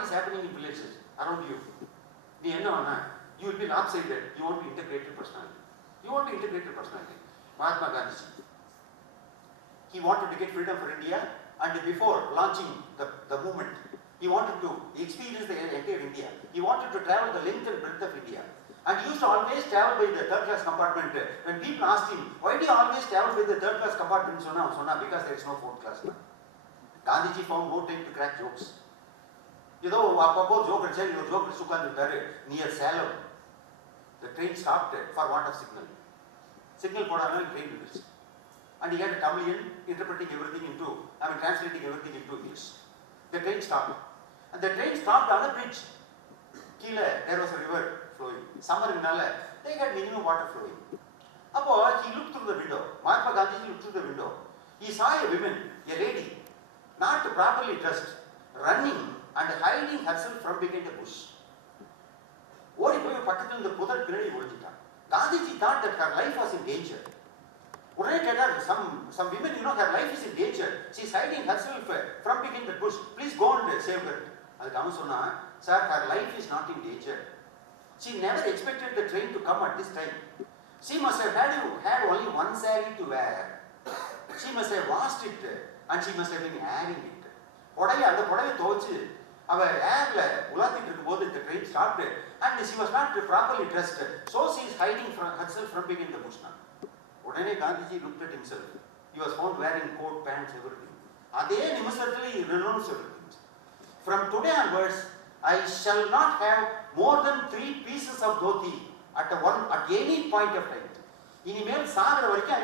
what is happening in villages around you. You will be lopsided. You want to integrate your personality. You want to integrate your personality. Mahatma Gandhi, he wanted to get freedom for India, and before launching the movement, he wanted to experience the entire India. He wanted to travel the length and breadth of India. And he used to always travel by the third class compartment. When people asked him, why do you always travel by the third class compartment? Because there is no fourth class. Gandhiji found no time to crack jokes. You know, joke near Salem. The train stopped for want of signal. Signal train minutes. And he had a Tamilian translating everything into English. The train stopped. And the train stopped on a bridge. There was a river flowing. Summer in Nala, they had minimum water flowing. He looked through the window. Mahatma Gandhi looked through the window. He saw a woman, a lady, not properly dressed, running and hiding herself from behind the bush. Gandhiji thought that her life was in danger. Some women, her life is in danger. She is hiding herself from behind the bush. Please go and save her. Sir, her life is not in danger. She never expected the train to come at this time. She must have had only one saree to wear. She must have washed it and she must have been airing it. The train stopped and she was not properly dressed. So she is hiding herself from behind the bush now. Gandhiji looked at himself. He was found wearing coat, pants, everything. He renounced everything. From today onwards, I shall not have more than 3 pieces of dhoti at any point of time. I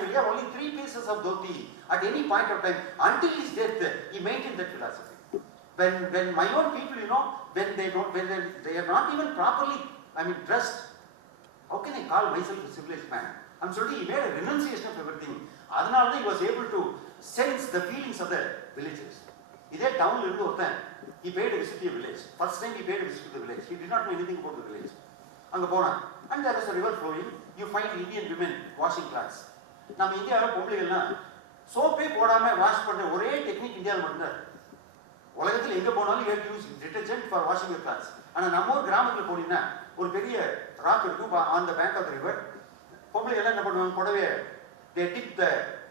will have only 3 pieces of dhoti at any point of time. Until his death, he maintained that philosophy. When my own people, when they are not even properly, dressed, how can I call myself a civilized man? I'm sorry, he made a renunciation of everything. He was able to sense the feelings of the villagers. In that town, he paid a visit to a village. First time he paid a visit to the village. He did not know anything about the village. And there was a river flowing. You find Indian women washing clothes. Now, in India, soap wash technique India. You have to use detergent for washing your clothes. And a number of rock on the bank of the river. They dip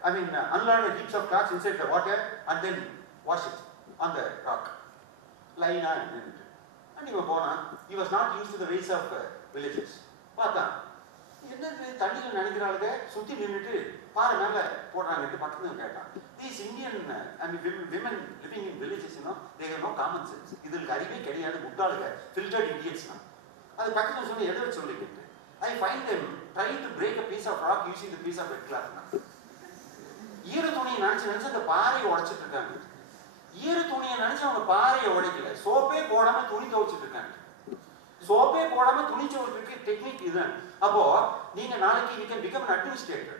unloaded heaps of cloths inside the water and then wash it on the rock. Lying on it. And he was not used to the ways of villages. These Indian women living in villages, they have no common sense. Filtered idiots. I find them trying to break a piece of rock using the piece of red cloth. Technique is you can become an administrator.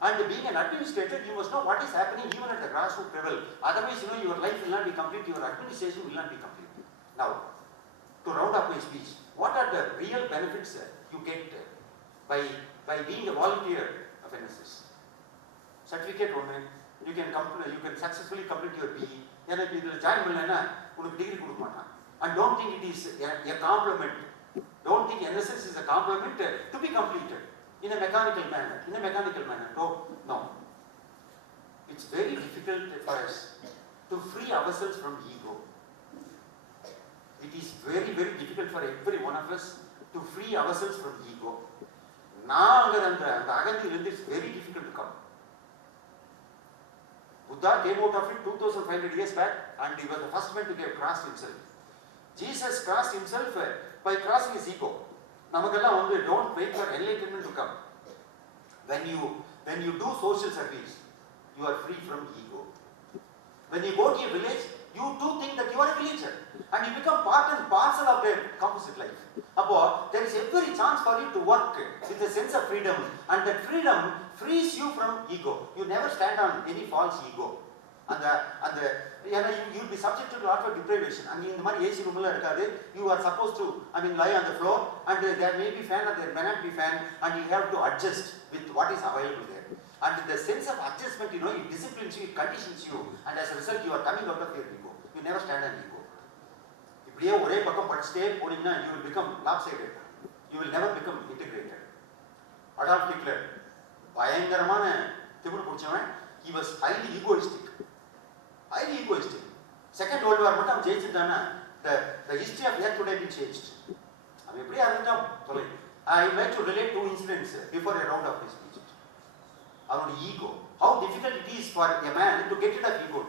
And being an administrator, you must know what is happening even at the grassroots level. Otherwise, your life will not be complete, your administration will not be complete. Now, to round up my speech, what are the real benefits you get by being a volunteer of NSS? Certificate only, you can successfully complete your PE. And don't think it is a compliment. Don't think NSS is a compliment to be completed in a mechanical manner. No. It's very difficult for us to free ourselves from ego. It is very, very difficult for every one of us to free ourselves from ego. Now, it's very difficult to come. Buddha came out of it 2500 years back and he was the first man to get crossed himself. Jesus crossed himself by crossing his ego. Don't wait for enlightenment to come. When you do social service, you are free from ego. When you go to a village, you do think that you are a villager and you become part and parcel of their composite life. There is every chance for you to work with a sense of freedom, and that freedom frees you from ego. You never stand on any false ego. You will be subject to a lot of deprivation. You are supposed to lie on the floor, and there may be fan or there may not be fan, and you have to adjust with what is available there. And the sense of adjustment, it disciplines you, it conditions you, and as a result you are coming out of your ego. You never stand on ego. இப்படியே ஒரே பக்கம் படிச்சுட்டே போனீங்கன்னா you will become lopsided. You will never become integrated. Adolf Hitler பயங்கரமான திமிரு பிடிச்சவன். He was highly egoistic. Second World War மட்டும் அவன் ஜெயிச்சிட்டான்னா the history of earth would have been changed. அவன் எப்படியா இருந்துட்டான் சொல்லு. I would like to relate two incidents before I round up this speech. அவனோட ego, how difficult it is for a man to get rid of ego.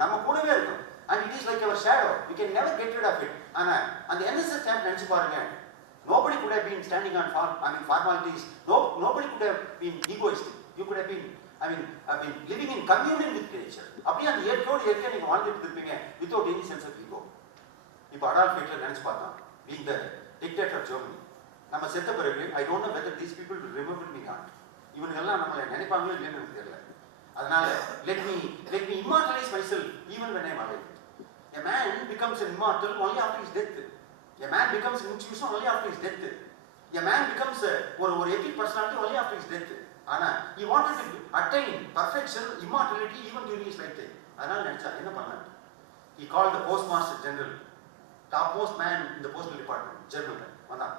நம்ம கூடவே இருக்கும். And it is like our shadow. We can never get rid of it. ஆனா அந்த NSS camp நினைச்சு பாருங்க. Nobody could have been standing on formalities. Nobody could have been egoistic. You could have been living in communion with nature. அப்படியே அந்த இயற்கையோடு இயற்கையா நீங்க வாழ்ந்துட்டு இருப்பீங்க without any sense of ego. இப்போ அடால்ஃப் ஹிட்லர் நினைச்சு பார்த்தோம். being the dictator of Germany. நம்ம செத்த பிறகு I don't know whether these people will remember me or not. இவனுங்கெல்லாம் நம்மளை நினைப்பாங்களோ இல்லைன்னு எனக்கு தெரியல. அதனால let me immortalize myself even when I am alive. A man becomes an immortal only after his death. A man becomes an institution only after his death. A man becomes ஒரு epic personality only after his death. ஆனா he wanted to attain perfection, immortality even during his lifetime. அதனால நினைச்சா என்ன பண்ணாரு? He called the postmaster general, topmost man in the postal department, Germany. வந்தான்.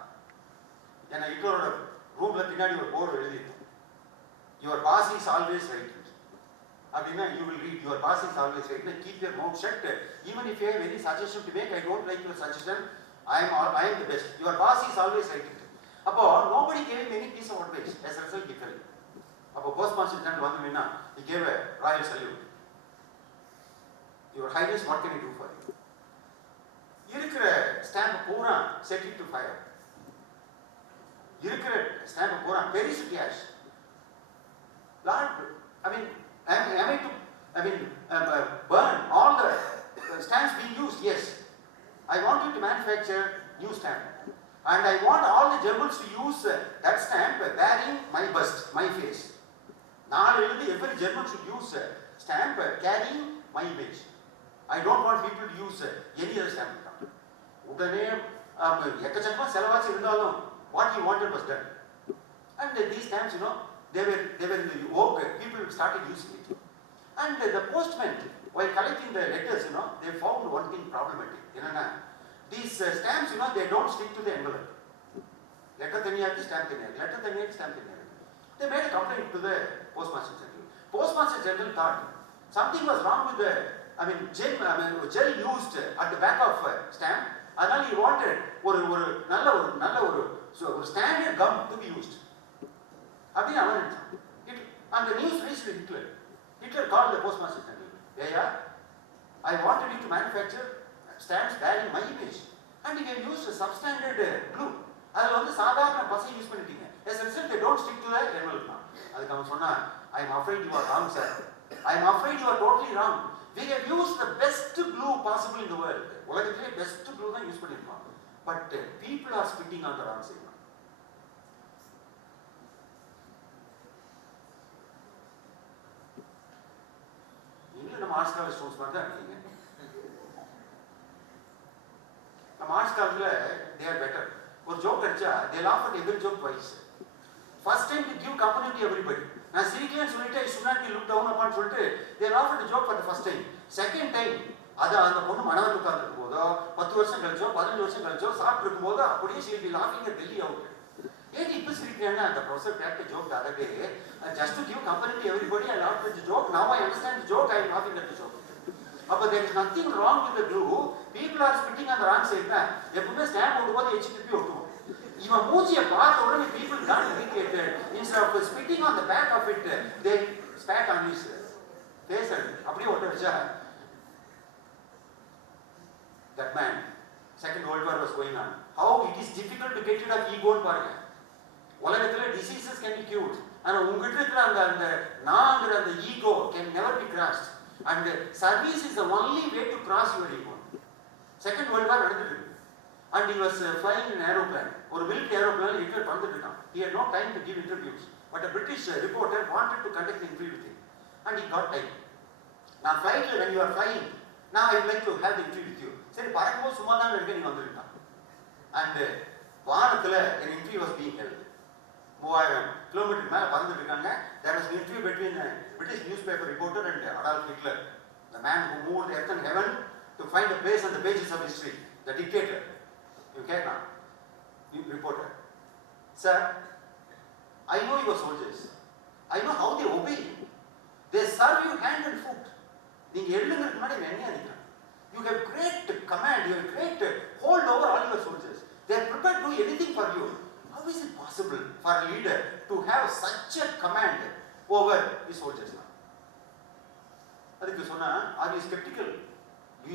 ஏன்னா ஹிட்லரோட ரூம்ல பின்னாடி ஒரு போர்டு எழுதிருக்கு. Your boss is always right. அப்படின்னா you will read your boss is always right. Keep your mouth shut. Even if you have any suggestion to make, I don't like your suggestion. I am the best. Your boss is always right. அப்போ nobody gave him any piece of advice. As a result, he fell. அப்போ postmaster general வந்து நின்னா, he gave a royal salute. Your Highness, what can I do for you? இருக்கிற stamp பூரா set it to fire. இருக்கிற stamp பூரா perish to ash. Lord, am I to burn all the stamps being used? Yes. I want you to manufacture new stamp. And I want all the Germans to use that stamp bearing my bust, my face. நாளையிலிருந்து every German should use stamp carrying my image. I don't want people to use any other stamp. உடனே எக்கச்சக்கமா செலவாச்சு இருந்தாலும் what he wanted was done. And these stamps, they were in the vogue. People started using it. And the postman, while collecting the letters, they found one thing problematic. These stamps, they don't stick to the envelope. Letter thaniyaki, stamp thaniyaki. Letter thaniyaki, stamp thaniyaki. They made a complaint to the postmaster general. Postmaster general thought something was wrong with the gel used at the back of stamp. அதனால he wanted ஒரு நல்ல ஒரு standard gum to be used. அப்படி அவன் நினைச்சான். And the news reached Hitler. Hitler called the postmaster general. Yeah, I wanted you to manufacture stamps bearing my image. And you can use a substandard glue. அதில் வந்து சாதாரண பசை use பண்ணிட்டீங்க. As a result, they don't stick to the envelope now. அதுக்கு அவன் சொன்னா, I am afraid you are wrong, sir. I am afraid you are totally wrong. We have used the best glue possible in the world. உலகத்திலே best glue தான் use பண்ணிருக்கோம். But people are spitting on the wrong side. நம்ம arts college students மாதிரி தான் இருக்கீங்க. நம்ம arts காலேஜ்ல they are better. ஒரு ஜோக் அடிச்சா they laugh at every joke twice. First time to give company to everybody. நான் சிரிக்கலன்னு சொல்லிட்டு I should not be looked down upon சொல்லிட்டு they laugh at the joke for the first time. Second time அது அந்த பொண்ணு மனவன் உட்கார்ந்துருக்கும் போதோ 10 வருஷம் கழிச்சோ 15 வருஷம் கழிச்சோ சாப்பிட்டு இருக்கும் போது அப்படியே she will be laughing at Delhi out. ஏன் இப்ப சிரிக்கிறேன்னா அந்த professor cracked a joke the other day. Just to give company to everybody I laughed at the joke. Now I understand the joke. I am laughing at the joke. But there is nothing wrong with the glue. People are spitting on the wrong side. எப்பவுமே stamp ஓடும்போது எச்சு திருப்பி ஒட்டுவோம். இவன் மூச்சியை பார்த்த உடனே people got irritated. Instead of spitting on the back of it, they spat on his face and அப்படியே ஒட்ட வச்சா. That man, Second World War was going on. How it is difficult to get rid of ego பாருங்க. உலகத்துல diseases can be cured. ஆனா உங்ககிட்ட இருக்கிற அந்த நாங்கிற அந்த ego can never be crossed. And service is the only way to cross your ego. Second World War நடந்துட்டு இருக்கு. And he was flying in an aeroplane. ஒரு military aeroplane Hitler பறந்துட்டு இருக்கான். He had no time to give interviews. But a British reporter wanted to conduct an interview with him. And he got time. Now flight when you are flying, now I would like to have the interview with you. சரி பறக்கும்போது சும்மா தான் இருக்க நீ வந்துருக்கான். And வானத்துல an interview was being held. 3000 kilometers மேல பறந்துட்டு இருக்காங்க. There was an interview between a British newspaper reporter and Adolf Hitler, the man who moved earth and heaven to find a place on the pages of history. the dictator. You care now? You reporter. Sir, I know your soldiers. I know how they obey you. They serve you hand and foot. You have great command, you have great hold over all your soldiers. They are prepared to do anything for you. How is it possible for a leader to have such a command over the soldiers now? Are you skeptical? Do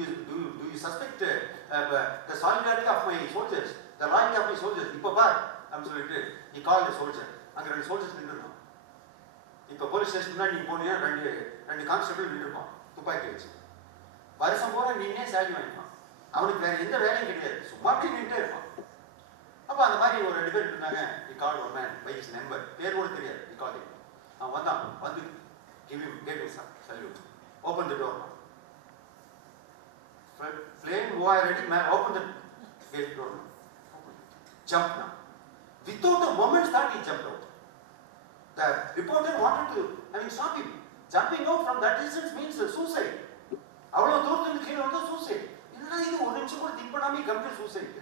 you suspect the solidarity of my soldiers, the loyalty of my soldiers? Absolutely. He called the soldier. அங்கே 2 soldiers நின்றுருக்கோம். இப்போ police station முன்னாடி நீ போனீங்கன்னா 2 constable நின்றுருப்பான் துப்பாக்கி வச்சு. வருஷம் பூரா நீனே சேலரி வாங்கிப்பான். அவனுக்கு வேற எந்த வேலையும் கிடையாது, சும்மா அப்படி நின்றுட்டே இருப்பான். அப்போ அந்த மாதிரி ஒரு 2 பேர் இருந்தாங்க. he called one man by his number. பேர் கூட தெரியாது. he called him. அவன் வந்தான், வந்து gave him some salute. Open the door. Flame, who are ready, man, open the gate door. Jump now. Without a moment's thought, he jumped out. The reporter wanted to, stop him. Jumping out from that distance means suicide. அவ்வளவு தூரத்துக்கு கீழே வந்து suicide. என்னடா இது ஒரு நிமிஷம் கூட think பண்ணாம complete suicide.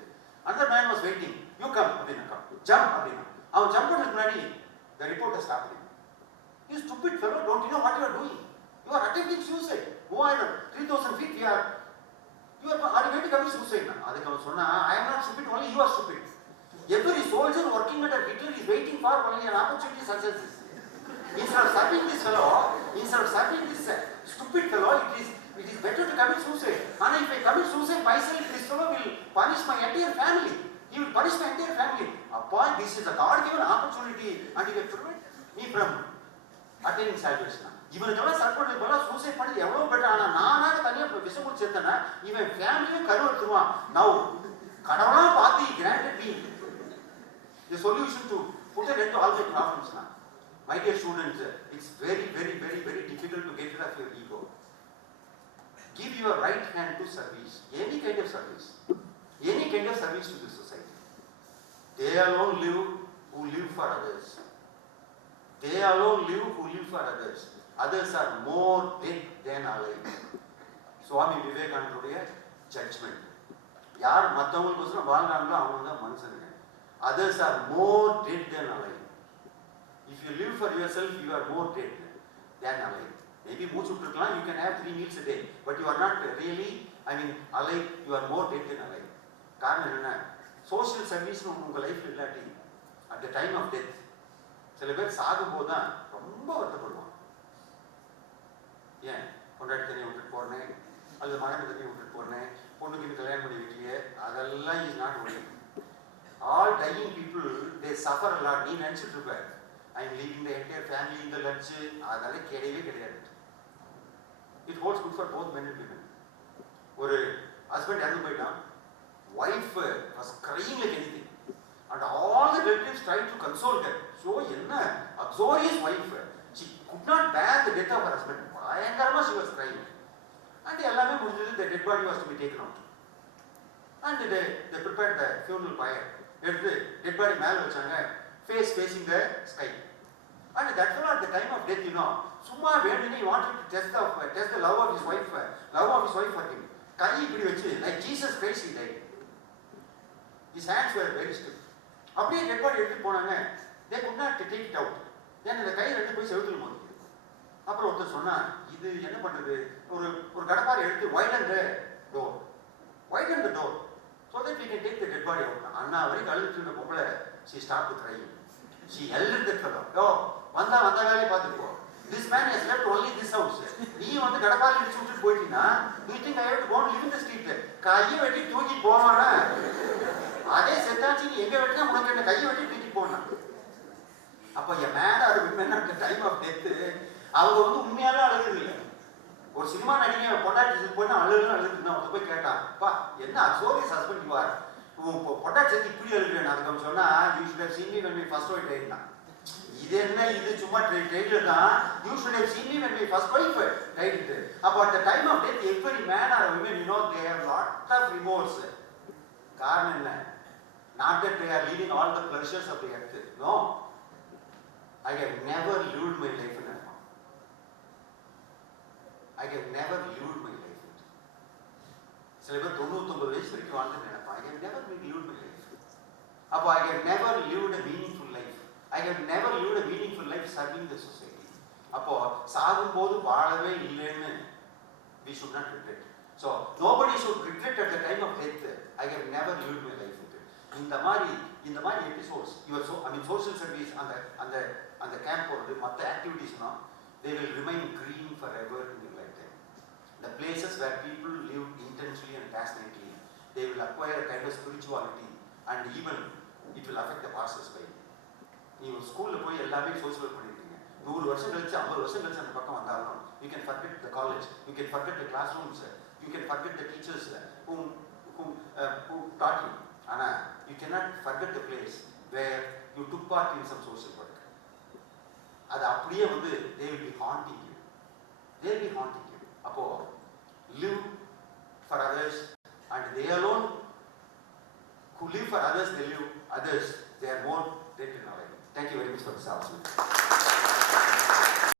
Another man was waiting. You come, அப்படின்னா come. Jump அப்படின்னா. அவன் ஜம்ப் பண்ணதுக்கு முன்னாடி the reporter stopped him. You stupid fellow, don't you know what you are doing? You are attempting suicide. Who are 3,000 feet? You are going to commit suicide now. அதுக்கு அவன் சொன்னா, I am not stupid, only you are stupid. Every soldier working at a Hitler is waiting for only an opportunity such as this. Instead of serving this fellow, stupid fellow, it is better to commit suicide. And if I commit suicide myself, this fellow will punish my entire family. He will punish my entire family. Upon this is a God-given opportunity, and he will prevent me from attaining salvation. இவனுக்கெல்லாம் support போல suicide பண்ணி எவ்வளவு better. ஆனா நானாக தனியா விஷம் குடிச்சு செத்தனா இவன் ஃபேமிலியும் கருவெடுத்துருவான். நவ் கடவுளா பார்த்து granted me the solution to put an end to all the problems now. My dear students, it's very, very, very, very difficult to get rid of your ego. Give your right hand to service, any kind of service to the society. They alone live who live for others. They alone live who live for others. Others are more dead than alive. Swami Vivekananda's judgment. யார் மற்றவங்களுக்கோசரம் வாழ்றாங்களோ அவங்க தான் மனுஷனுங்க. Others are more dead than alive. If you live for yourself, you are more dead than alive. Maybe மூச்சு விட்டுருக்கலாம், you can have 3 meals a day, but you are not really, alive, you are more dead than alive. காரணம் என்ன? Social service உங்க லைஃப்ல இல்லாட்டி at the time of death சில பேர் சாகும்போது தான் ரொம்ப வருத்தப்படுவான். ஏன் கொண்டாடி தனியை விட்டுட்டு போறேன், அல்லது மகனை தனியை விட்டுட்டு போறேன், பொண்ணுக்கு கல்யாணம் பண்ணி வைக்கலையே, அதெல்லாம் is not only. All dying people, they suffer a lot. நீ நினைச்சிட்டு இருப்ப I am leaving the entire family in the lunch, அதெல்லாம் கிடையவே கிடையாது. It holds good for both men and women. ஒரு husband இறந்து போயிட்டான், wife was crying like anything, and all the relatives tried to console her. So என்ன uxorious wife, she could not bear the death of her husband. பயங்கரமா she was crying, and எல்லாமே முடிஞ்சது. The dead body was to be taken out, and they prepared the funeral pyre. எடுத்து dead body மேல வச்சாங்க, face facing the sky. And that fellow at the time of death, சும்மா வேணும்னே he wanted to test the love of his wife for him. கை இப்படி வச்சு like Jesus Christ he died. His hands were very stiff. அப்படியே dead body எடுத்து போனாங்க. They could not take it out. Then அந்த கை ரெண்டு போய் செவுத்துல மோதிச்சு. அப்புறம் ஒருத்தர் சொன்னா, இது என்ன பண்றது, ஒரு கடப்பாரை எடுத்து widen the door, so that we can take the dead body out. அண்ணா வரைக்கும் அழுதுட்டு இருந்த பொம்பளை, she stopped crying. She yelled at that fellow, "Yo, வந்த வேலையை பார்த்துட்டு போ. This man has left only this house. நீ வந்து கடப்பாரை இடிச்சு விட்டுட்டு போயிட்டீங்கன்னா, do you think I have to go and live in the street?" கையை வெட்டி தூக்கி போவானா? அதே செத்தாச்சு, நீ எங்க வெட்டினா உனக்கு என்ன, கையை வெட்டி தூக்கி போனா? அப்ப என் மேல அது women at the time of death அவங்க வந்து உண்மையாவே அழுகுது இல்லை. ஒரு சினிமா நடிகை பொட்டாட்டி போயிட்டு அழுதுன்னு அவங்க போய் கேட்டான், பா என்ன அக்ஸோரியஸ் ஹஸ்பண்ட் யூ ஆர், பொட்டாட்டி இப்படி அழுகிறேன். அதுக்கு அவன் சொன்னா, you should have seen me when we first wife died. இது என்ன, இது சும்மா ட்ரெயிலர் தான். You should have seen me when we first wife died. அப்போ at the time of death every man or woman, they have lot of remorse. காரணம் என்ன? Not that they are leading all the pleasures of the earth. No, I have never lived my life in a farm. I have never lived my life in சில பேர் 99 வயசு வரைக்கும் வாழ்ந்து நினைப்பான். I have never lived my life. அப்போ I have never lived a meaningful life. I have never lived a meaningful life serving the society. அப்போ சாகும்போது வாழவே இல்லைன்னு we should not regret. So nobody should regret at the time of death. I have never lived my life. இந்த மாதிரி episodes social service அந்த camp போறது மற்ற ஆக்டிவிட்டீஸ்னா they will remain green forever in your lifetime. The places where people live intensely and passionately, they will acquire a kind of spirituality and even it will affect the passers-by. நீங்க ஸ்கூல்ல போய் எல்லாமே social work பண்ணிருக்கீங்க. 100 வருஷம் கழிச்சு 50 வருஷம் கழிச்சு அந்த பக்கம் வந்தாலும் you can forget the college, you can forget the classrooms, you can forget the teachers who taught you. Ana you cannot forget the place where you took part in some social work. அது அப்படியே வந்து they will be haunting you. They will be haunting you. அப்போ live for others and they alone who live for others, they live others, they are more great in our life. Thank you very much for this opportunity.